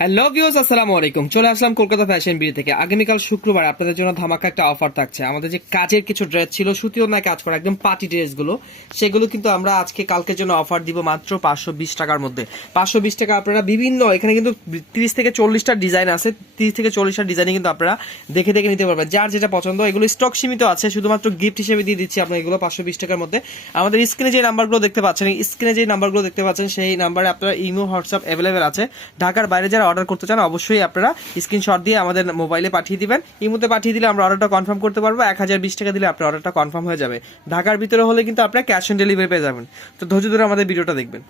Hello viewers, আসসালামু আলাইকুম। চলে আসলাম কলকাতা ফ্যাশন বিডি থেকে। আগামীকাল শুক্রবার আপনাদের জন্য ধামাকা একটা অফার থাকছে। আমাদের যে কাজের কিছু ড্রেস ছিল, সুতিও না কাজ করা একদম পার্টি ড্রেসগুলো, সেগুলো কিন্তু আমরা আজকে কালকের জন্য অফার দিব মাত্র 520 টাকার মধ্যে। 520 টাকা আপনারা বিভিন্ন, এখানে কিন্তু 30 থেকে 40টা ডিজাইন আছে। 30 থেকে 40টা ডিজাইনে কিন্তু আপনারা দেখে দেখে নিতে পারবেন, যার যেটা পছন্দ। এগুলো স্টক সীমিত আছে, শুধুমাত্র গিফট হিসেবে দিয়ে দিচ্ছি আপনার এগুলো 520 টাকার মধ্যে। আমাদের স্ক্রিনে যে নাম্বারগুলো দেখতে পাচ্ছেন, সেই নাম্বারে আপনারা ইমো, হোয়াটসঅ্যাপ অ্যাভেলেবেল আছে। ঢাকার বাইরে যারা অর্ডার করতে চান অবশ্যই আপনারা স্ক্রিনশট দিয়ে আমাদের মোবাইলে পাঠিয়ে দিবেন। ইমোতে পাঠিয়ে দিলে আমরা অর্ডারটা কনফার্ম করতে পারবো। 1020 টাকা দিলে আপনার অর্ডারটা কনফার্ম হয়ে যাবে। ঢাকার ভিতরে হলে কিন্তু আপনারা ক্যাশ অন ডেলিভারি পেয়ে যাবেন। তো ধৈর্য ধরে আমাদের ভিডিওটা দেখবেন।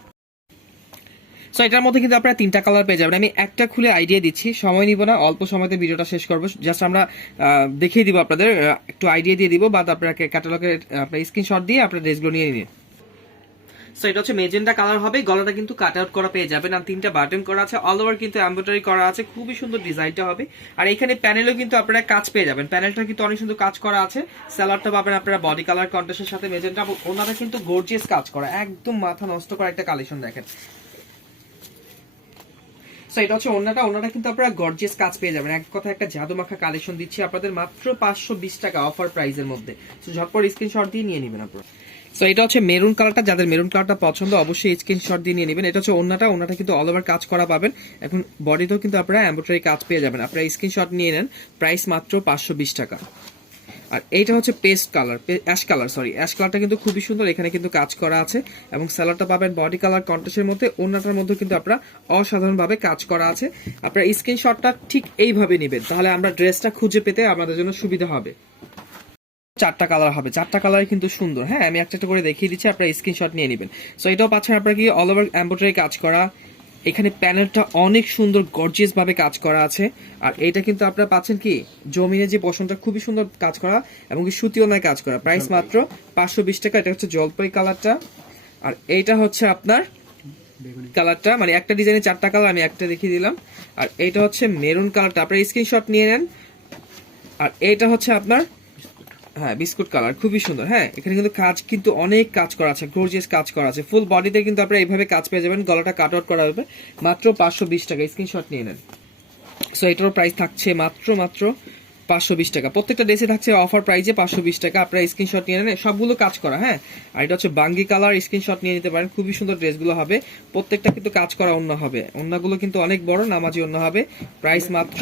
সো এটার মধ্যে কিন্তু আপনারা 3টা কালার পেয়ে যাবেন। আমি একটা খুলে আইডিয়া দিচ্ছি, সময় নিব না, অল্প সময়তে ভিডিওটা শেষ করবো। জাস্ট আমরা দেখিয়ে দিব আপনাদের, একটু আইডিয়া দিয়ে দিব, বা আপনাকে ক্যাটালগের আপনার স্ক্রিনশট দিয়ে আপনার ড্রেসগুলো নিয়ে নিন। সো এটা হচ্ছে মেজেন্টা কালার হবে। গলাটা কিন্তু কাট আউট করা পেয়ে যাবেন, আর 3টা বাটন করা আছে, অল ওভার কিন্তু এমব্রয়ডারি করা আছে। খুবই সুন্দর ডিজাইনটা হবে। আর এখানে প্যানেলও কিন্তু আপনারা কাজ পেয়ে যাবেন। প্যানেলটা কিন্তু অনেক সুন্দর কাজ করা আছে। স্যালাডটা পাবেন আপনারা বডি কালার কন্ট্রাস্টের সাথে। মেজেন্টা ওনারা কিন্তু গর্জিয়াস কাজ করা, একদম মাথা নষ্ট করা একটা কালেকশন দেখেন। সো এটা হচ্ছে ওনাটা কিন্তু আপনারা গর্জিয়াস কাজ পেয়ে যাবেন। এক কথা একটা জাদু মাখা কালেকশন দিচ্ছি আপনাদের মাত্র 520 টাকা অফার প্রাইসের মধ্যে। সো ঝটপট স্ক্রিনশট দিয়ে নিয়ে নেবেন আপনারা। সো এটা হচ্ছে মেরুন কালারটা, যাদের মেরুন কালারটা পছন্দ অবশ্যই স্ক্রিনশট দিয়ে নিয়ে নেবেন। এটা হচ্ছে ওনাটা কিন্তু অল ওভার কাজ করা পাবেন। এখন বডিতেও কিন্তু আপনারা এমব্রয়ডারি কাজ পেয়ে যাবেন। আপনারা স্ক্রিনশট নিয়ে নেন, প্রাইস মাত্র 520 টাকা। আর এইটা হচ্ছে অ্যাশ কালারটা কিন্তু খুবই সুন্দর। এখানে কিন্তু কাজ করা আছে, এবং স্যালাডটা পাবেন বডি কালার কন্ট্রাস্টের মধ্যে। ওন্নাটার মধ্যে কিন্তু আপনারা অসাধারণভাবে কাজ করা আছে। আপনারা স্ক্রিনশটটা ঠিক এইভাবে নেবেন, তাহলে আমরা ড্রেসটা খুঁজে পেতে আমাদের জন্য সুবিধা হবে। 4টা কালার হবে, 4টা কালার কিন্তু সুন্দর। হ্যাঁ, আমি একটা করে দেখিয়ে দিচ্ছি, আপনারা স্ক্রিনশট নিয়ে নেবেন। সো এটাও পাচ্ছেন আপনারা কি অল ওভার এমব্রয়ডারি কাজ করা। এখানে প্যানেলটা অনেক সুন্দর গর্জিয়াস ভাবে কাজ করা আছে। আর এটা কিন্তু আপনারা পাচ্ছেন কি জমিনে যে পশমটা খুবই সুন্দর কাজ করা, এবং কি সুতিও নয় কাজ করা। প্রাইস মাত্র 520 টাকা। এটা হচ্ছে জলপাই কালারটা, আর এইটা হচ্ছে আপনার কালারটা, মানে একটা ডিজাইনে 4টা কালার, আমি একটা দেখিয়ে দিলাম। আর এইটা হচ্ছে মেরুন কালারটা, আপনারা স্ক্রিনশট নিয়ে নেন। আর এইটা হচ্ছে আপনার বিস্কুট কালার, খুবই সুন্দর। হ্যাঁ, এখানে কিন্তু কাজ কিন্তু অনেক কাজ করা আছে, গর্জিয়াস কাজ করা আছে। ফুল বডিতে কিন্তু আপনারা এইভাবে কাজ পেয়ে যাবেন। গলাটা কাট আউট করা হবে মাত্র 520 টাকা। স্ক্রিনশট নিয়ে নেন। সো এটারও প্রাইস থাকছে মাত্র 520 টাকা। প্রত্যেকটা ড্রেসে থাকছে অফার প্রাইসে 520 টাকা। আপনারা স্ক্রিনশট নিয়ে নেন, সবগুলো কাজ করা। হ্যাঁ, আর এটা হচ্ছে বাঙ্গি কালার, স্ক্রিনশট নিয়ে নিতে পারেন। খুবই সুন্দর ড্রেসগুলো হবে, প্রত্যেকটা কিন্তু কাজ করা ওন্না হবে। ওন্নাগুলো কিন্তু অনেক বড় নামাজি ওন্না হবে। প্রাইস মাত্র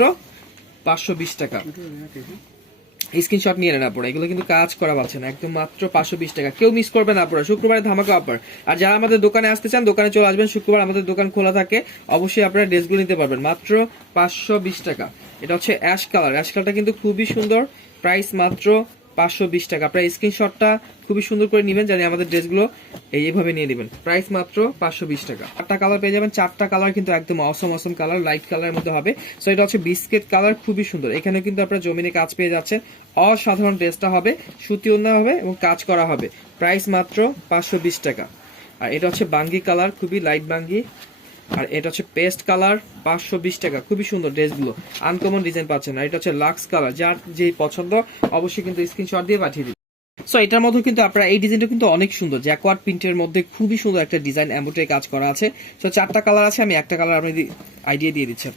520 টাকা। স্ক্রিনশট নিয়ে নেন আপনারা, এগুলো কিন্তু কাজ করা পাচ্ছেন একদম মাত্র 520 টাকা। কেউ মিস করবেন আপনারা, শুক্রবারে ধামাকা অফার। আর যারা আমাদের দোকানে আসতে চান, দোকানে চলে আসবেন। শুক্রবার আমাদের দোকান খোলা থাকে, অবশ্যই আপনারা ড্রেসগুলো নিতে পারবেন মাত্র 520 টাকা। এটা হচ্ছে অ্যাশ কালারটা কিন্তু খুবই সুন্দর। প্রাইস মাত্র 520 টাকা। আপনারা স্ক্রিনশটটা খুবই সুন্দর করে নেবেন, জানি আমাদের ড্রেসগুলো এইভাবে নিয়ে নেবেন। প্রাইস মাত্র 520 টাকা। 4টা কালার পেয়ে যাবেন। 4টা কালার কিন্তু একদম অসম কালার, লাইট কালারের মধ্যে হবে। সো এটা হচ্ছে বিস্কিট কালার, খুবই সুন্দর। এখানে কিন্তু আপনারা জমিনে কাজ পেয়ে যাচ্ছেন। অসাধারণ ড্রেসটা হবে, সুতি ওড়না হবে এবং কাজ করা হবে। প্রাইস মাত্র 520 টাকা। আর এটা হচ্ছে বাঙ্গি কালার, খুবই লাইট বাঙ্গি। আর এটা হচ্ছে পেস্ট কালার, 520 টাকা। খুবই সুন্দর ড্রেসগুলো, আনকমন ডিজাইন পাচ্ছেন। আর এটা হচ্ছে লাক্স কালার, যার যে পছন্দ অবশ্যই কিন্তু স্ক্রিনশট দিয়ে পাঠিয়ে দিন। সো এটার মধ্যে কিন্তু আপনারা এই ডিজাইনটা কিন্তু অনেক সুন্দর, জ্যাকওয়ার্ড প্রিন্টের মধ্যে খুবই সুন্দর একটা ডিজাইন, এমব্রয়ডারি কাজ করা আছে। সো 4টা কালার আছে, আমি একটা কালার আপনি আইডিয়া দিয়ে দিচ্ছেন।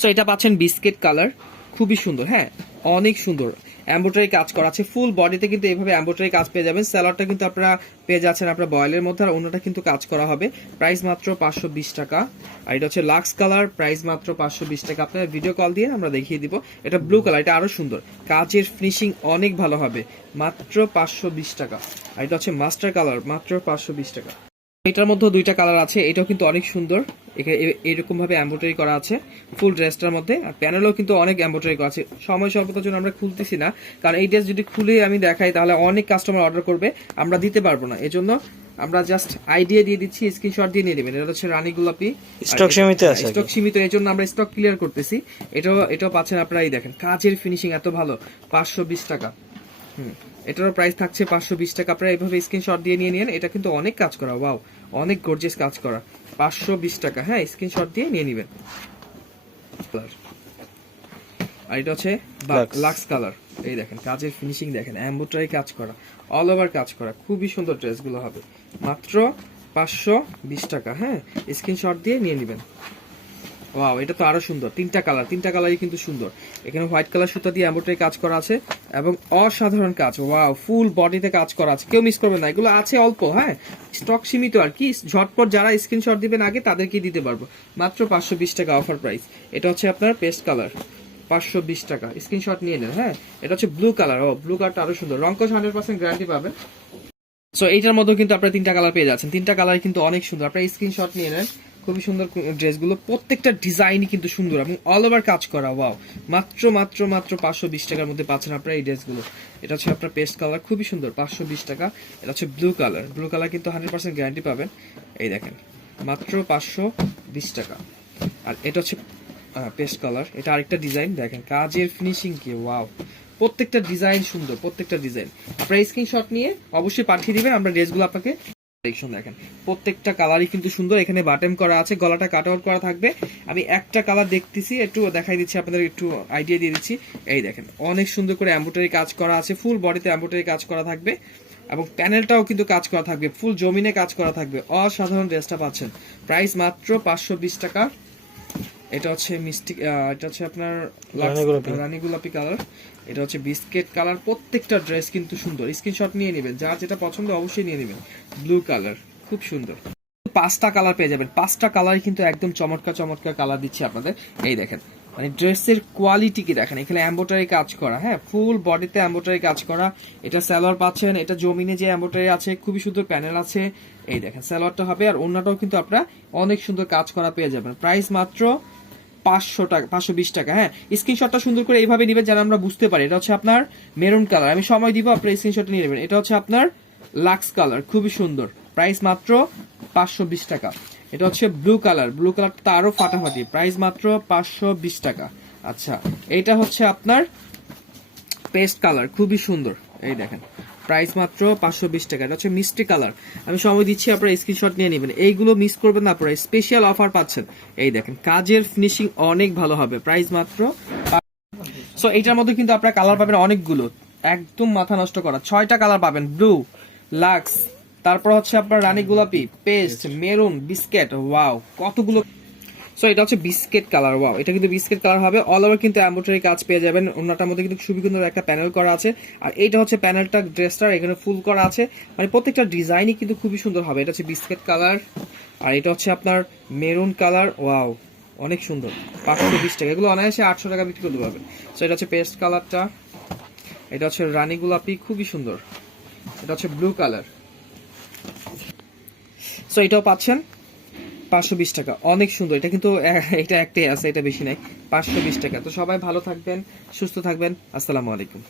সো এটা পাচ্ছেন বিস্কিট কালার, খুবই সুন্দর। হ্যাঁ, অনেক সুন্দর এমব্রয়ডারি কাজ করা আছে। ফুল বডিতে কিন্তু এইভাবে এমব্রয়ডারি কাজ পেয়ে যাবেন। স্যালাডটা কিন্তু আপনারা পেয়ে যাচ্ছেন আপনার বয়েলের মধ্যে, আর অন্যটা কিন্তু কাজ করা হবে। প্রাইস মাত্র 520 টাকা। আর এটা হচ্ছে লাক্স কালার, প্রাইস মাত্র 520 টাকা। আপনারা ভিডিও কল দিয়ে আমরা দেখিয়ে দিব। এটা ব্লু কালার, এটা আরো সুন্দর, কাজের ফিনিশিং অনেক ভালো হবে। মাত্র 520 টাকা। আর এটা হচ্ছে মাস্টার কালার, মাত্র 520 টাকা। এটার মধ্যে 2টা কালার আছে, এটাও কিন্তু অনেক সুন্দর। এরকম ভাবে এমব্রয়ডারি করা আছে ফুল ড্রেসটার মধ্যে। আর প্যানেলও কিন্তু অনেক এমব্রয়ডারি করা আছে। সময় স্বল্পতার জন্য আমরা খুলতেছি না, কারণ এই ড্রেস যদি খুলে আমি দেখাই তাহলে অনেক কাস্টমার অর্ডার করবে, আমরা দিতে পারবো না। এজন্য আমরা জাস্ট আইডিয়া দিয়ে দিচ্ছি, স্ক্রিনশট দিয়ে নিয়ে নেবেন। এটা হচ্ছে রানী গোলাপি, স্টক সীমিত আছে, স্টক সীমিত, এই জন্য আমরা স্টক ক্লিয়ার করতেছি। এটাও পাচ্ছেন আপনারা, এই দেখেন কাজের ফিনিশিং এত ভালো। 520 টাকা। এটারও প্রাইস থাকছে 520 টাকা। আপনারা এইভাবে স্ক্রিনশট দিয়ে নিয়ে নেন। এটা কিন্তু অনেক কাজ করা, ওয়াও, অনেক গর্জিয়াস কাজ করা। 520 টাকা। হ্যাঁ, স্ক্রিনশট দিয়ে নিয়ে নেবেন। আর এটা হচ্ছে লাক্স কালার, এই দেখেন কাজের ফিনিশিং দেখেন, এমব্রয়ডারি কাজ করা, অল ওভার কাজ করা, খুবই সুন্দর ড্রেসগুলো হবে মাত্র 520 টাকা। হ্যাঁ, স্ক্রিনশট দিয়ে নিয়ে নেবেন। ওয়াও, এটা তো আরো সুন্দর। তিনটা কালারই কিন্তু সুন্দর। এখানে হোয়াইট কালার সুতা দিয়ে এমব্রয়ডারি কাজ করা আছে এবং অসাধারণ কাজ। ওয়াও, ফুল বডিতে কাজ করা আছে, কেউ মিস করবে না। এগুলো আছে অল্প, হ্যাঁ, স্টক সীমিত আর কি। ঝটপট যারা স্ক্রিনশট দিবেন আগে তাদেরকে দিতে পারবো। মাত্র 520 টাকা অফার প্রাইস। এটা হচ্ছে আপনার পেস্ট কালার, 520 টাকা। স্ক্রিনশট নিয়ে নেন। হ্যাঁ, এটা হচ্ছে ব্লু কালার। ও, ব্লু কালারটা আরো সুন্দর। রংকশ 100% গ্যারান্টি পাবেন। সো এইটার মধ্যেও কিন্তু আপনারা তিনটা কালার পেয়ে যাচ্ছেন। তিনটা কালার কিন্তু অনেক সুন্দর। আপনারা স্ক্রিনশট নিয়ে নেন। খুবই সুন্দর ড্রেসগুলো, প্রত্যেকটা ডিজাইনই কিন্তু সুন্দর এবং অল ওভার কাজ করা। ওয়াও, মাত্র মাত্র মাত্র 520 টাকার মধ্যে পাচ্ছেন আপনারা এই ড্রেসগুলো। এটা হচ্ছে আপনার পেস্ট কালার, খুবই সুন্দর, 520 টাকা। এটা হচ্ছে ব্লু কালার। ব্লু কালার কিন্তু 100% গ্যারান্টি পাবেন। এই দেখেন, মাত্র 520 টাকা। আর এটা হচ্ছে পেস্ট কালার। এটা আরেকটা ডিজাইন, দেখেন কাজের ফিনিশিং কি। ওয়াও, প্রত্যেকটা ডিজাইন সুন্দর, প্রত্যেকটা ডিজাইন। আপনারা স্ক্রিনশট নিয়ে অবশ্যই পাঠিয়ে দিবেন, আমরা ড্রেসগুলো আপনাকে দেখেন। প্রত্যেকটা কালারই কিন্তু সুন্দর। এখানে বাটন করা আছে, গলাটা কাট আউট করা থাকবে। আমি একটা কালার দেখতেছি, একটু দেখাই দিচ্ছি আপনাদের, একটু আইডিয়া দিয়ে দিচ্ছি। এই দেখেন, অনেক সুন্দর করে এমব্রয়ডারি কাজ করা আছে, ফুল বডিতে এমব্রয়ডারি কাজ করা থাকবে এবং প্যানেলটাও কিন্তু কাজ করা থাকবে, ফুল জমিনে কাজ করা থাকবে। অসাধারণ ড্রেসটা পাচ্ছেন। প্রাইস মাত্র 520 টাকা। এটা হচ্ছে মিষ্টি, এটা হচ্ছে আপনার রানী গোলাপি কালার। এটা হচ্ছে বিস্কেট কালার। প্রত্যেকটা ড্রেস কিন্তু সুন্দর। স্ক্রিনশট নিয়ে নেবেন, যার যেটা পছন্দ অবশ্যই নিয়ে নেবেন। ব্লু কালার, খুব সুন্দর। 5টা কালার পেয়ে যাবেন। 5টা কালার কিন্তু একদম চমৎকার চমৎকার কালার দিচ্ছি আপনাদের। এই দেখেন, মানে ড্রেসের কোয়ালিটি কি দেখেন। এখানে এমব্রয়ডারি কাজ করা, হ্যাঁ, ফুল বডিতে এমব্রয়ডারি কাজ করা। এটা সালোয়ার পাচ্ছেন। এটা জমিনে যে এমব্রয়ডারি আছে, খুবই সুন্দর প্যানেল আছে। এই দেখেন, সালোয়ারটা হবে আর ওড়নাটাও কিন্তু আপনারা অনেক সুন্দর কাজ করা পেয়ে যাবেন। প্রাইস মাত্র 500 টাকা, 520 টাকা। হ্যাঁ, স্ক্রিনশটটা সুন্দর করে এইভাবে নিবেন যেন আমরা বুঝতে পারি। এটা হচ্ছে আপনার মেরুন কালার। আমি সময় দিব, আপনার স্ক্রিনশট নিয়ে নেবেন। এটা হচ্ছে আপনার লাক্স কালার, খুবই সুন্দর। প্রাইস মাত্র 520 টাকা। এটা হচ্ছে ব্লু কালার। ব্লু কালারটা আরো ফাটাফাটি। প্রাইস মাত্র 520 টাকা। আচ্ছা, এটা হচ্ছে আপনার পেস্ট কালার, খুবই সুন্দর। এই দেখেন, প্রাইস মাত্র 520 টাকা। এটা হচ্ছে মিষ্টি কালার। আমি সময় দিচ্ছি, আপনারা স্ক্রিনশট নিয়ে নেবেন। এইগুলো মিস করবেন না, আপনারা স্পেশাল অফার পাচ্ছেন। এই দেখেন, কাজের ফিনিশিং অনেক ভালো হবে। প্রাইস মাত্র। সো এইটার মধ্যে কিন্তু আপনারা কালার পাবেন অনেকগুলো, একদম মাথা নষ্ট করা। 6টা কালার পাবেন। ব্লু, লাক্স, তারপর হচ্ছে আপনার রানী গোলাপি, পেস্ট, মেরুন, বিস্কেট। ওয়াও, কতগুলো। সো এটা হচ্ছে বিস্কেট কালার। ওয়াও, এটা কিন্তু বিস্কেট কালার হবে। অল ওভার কিন্তু এমব্রয়ডারি কাজ পেয়ে যাবেন। ওনাটার মধ্যে কিন্তু খুবই সুন্দর একটা প্যানেল করা আছে। আর এইটা হচ্ছে প্যানেলটা, ড্রেসটার এখানে ফুল করা আছে। মানে প্রত্যেকটা ডিজাইনই কিন্তু খুবই সুন্দর হবে। এটা হচ্ছে বিস্কেট কালার আর এটা হচ্ছে আপনার মেরুন কালার। ওয়াও, অনেক সুন্দর। 520 টাকা। এগুলো অনায়াসে 800 টাকা বিক্রি করতে পারবেন। সো এটা হচ্ছে পেস্ট কালারটা। এটা হচ্ছে রানী গোলাপি, খুবই সুন্দর। এটা হচ্ছে ব্লু কালার। সো এটাও পাচ্ছেন 520 টাকা। অনেক সুন্দর। এটা কিন্তু এটা একটাই আছে, এটা বেশি নাই। 520 টাকা। তো সবাই ভালো থাকবেন, সুস্থ থাকবেন। আসসালামু আলাইকুম।